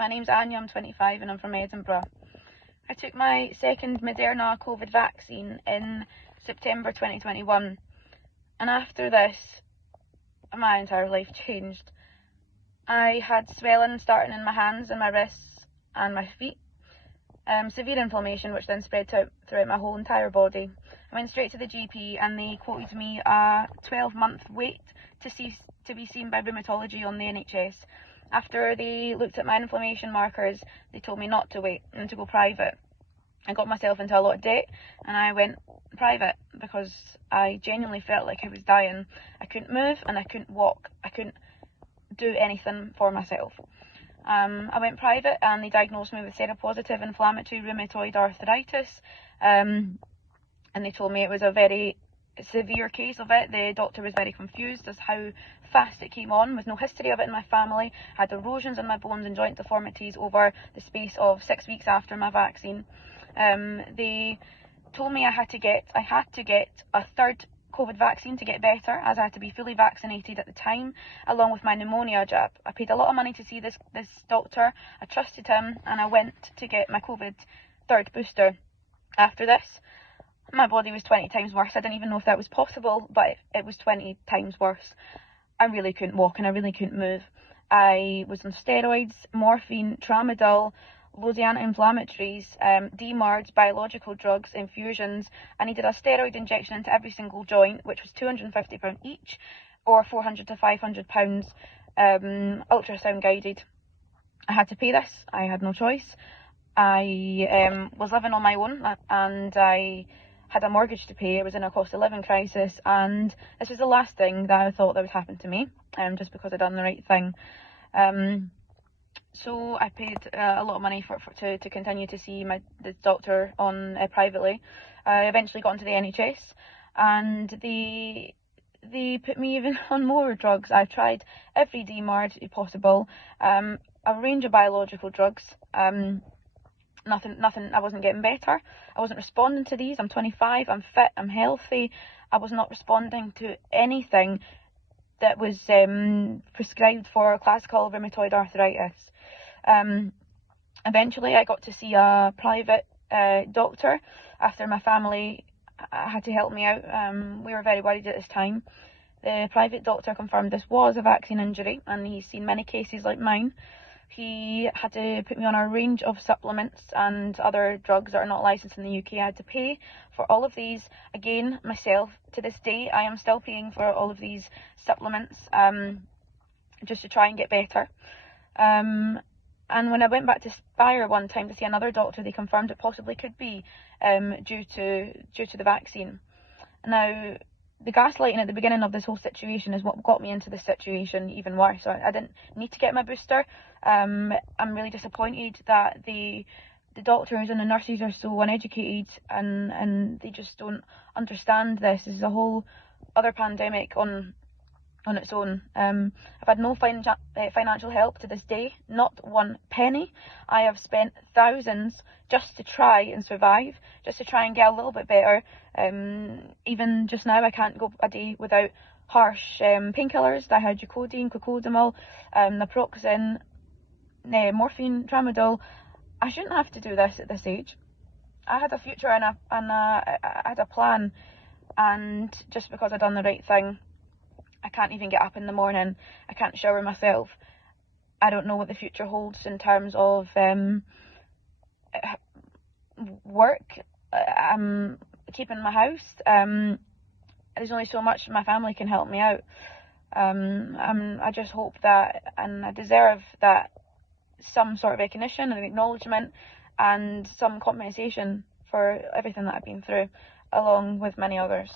My name's Anya, I'm 25 and I'm from Edinburgh. I took my second Moderna COVID vaccine in September 2021, and after this, my entire life changed. I had swelling starting in my hands and my wrists and my feet, severe inflammation which then spread throughout my whole entire body. I went straight to the GP and they quoted me a 12-month wait to be seen by rheumatology on the NHS. After they looked at my inflammation markers, they told me not to wait and to go private. I got myself into a lot of debt and I went private because I genuinely felt like I was dying. I couldn't move and I couldn't walk. I couldn't do anything for myself. I went private and they diagnosed me with seropositive inflammatory rheumatoid arthritis, and they told me it was a very severe case of it. The doctor was very confused as how fast it came on, with no history of it in my family. I had erosions in my bones and joint deformities over the space of 6 weeks after my vaccine. They told me I had to get a third COVID vaccine to get better, as I had to be fully vaccinated at the time, along with my pneumonia jab. I paid a lot of money to see this doctor. I trusted him and I went to get my COVID third booster. After this, my body was 20 times worse. I didn't even know if that was possible, but it was 20 times worse. I really couldn't walk and I really couldn't move. I was on steroids, morphine, tramadol, loads of anti-inflammatories, DMARDs, biological drugs, infusions. I needed a steroid injection into every single joint, which was £250 each, or £400 to £500, ultrasound guided. I had to pay this. I had no choice. I was living on my own and I had a mortgage to pay. I was in a cost of living crisis, and this was the last thing that I thought that would happen to me, just because I'd done the right thing. So I paid a lot of money to continue to see the doctor on privately. I eventually got into the NHS, and they put me even on more drugs. I tried every DMARD possible, a range of biological drugs. Nothing. I wasn't getting better. I wasn't responding to these. I'm 25. I'm fit. I'm healthy. I was not responding to anything that was prescribed for classical rheumatoid arthritis. Eventually I got to see a private doctor after my family had to help me out. We were very worried at this time. The private doctor confirmed this was a vaccine injury, and he's seen many cases like mine. He had to put me on a range of supplements and other drugs that are not licensed in the UK. I had to pay for all of these again myself. To this day, I am still paying for all of these supplements, just to try and get better. And when I went back to Spire one time to see another doctor, they confirmed it possibly could be due to the vaccine. Now, the gaslighting at the beginning of this whole situation is what got me into this situation even worse. So I didn't need to get my booster. I'm really disappointed that the doctors and the nurses are so uneducated and they just don't understand this. This is a whole other pandemic on its own. I've had no financial help to this day, not one penny. I have spent thousands just to try and survive, just to try and get a little bit better. Even just now, I can't go a day without harsh painkillers, dihydrocodeine, cocodamol, naproxen, morphine, tramadol. I shouldn't have to do this at this age. I had a future and I had a plan, and just because I'd done the right thing, I can't even get up in the morning. I can't shower myself. I don't know what the future holds in terms of work. I'm keeping my house. There's only so much my family can help me out. I just hope that, and I deserve that, some sort of recognition and acknowledgement and some compensation for everything that I've been through, along with many others.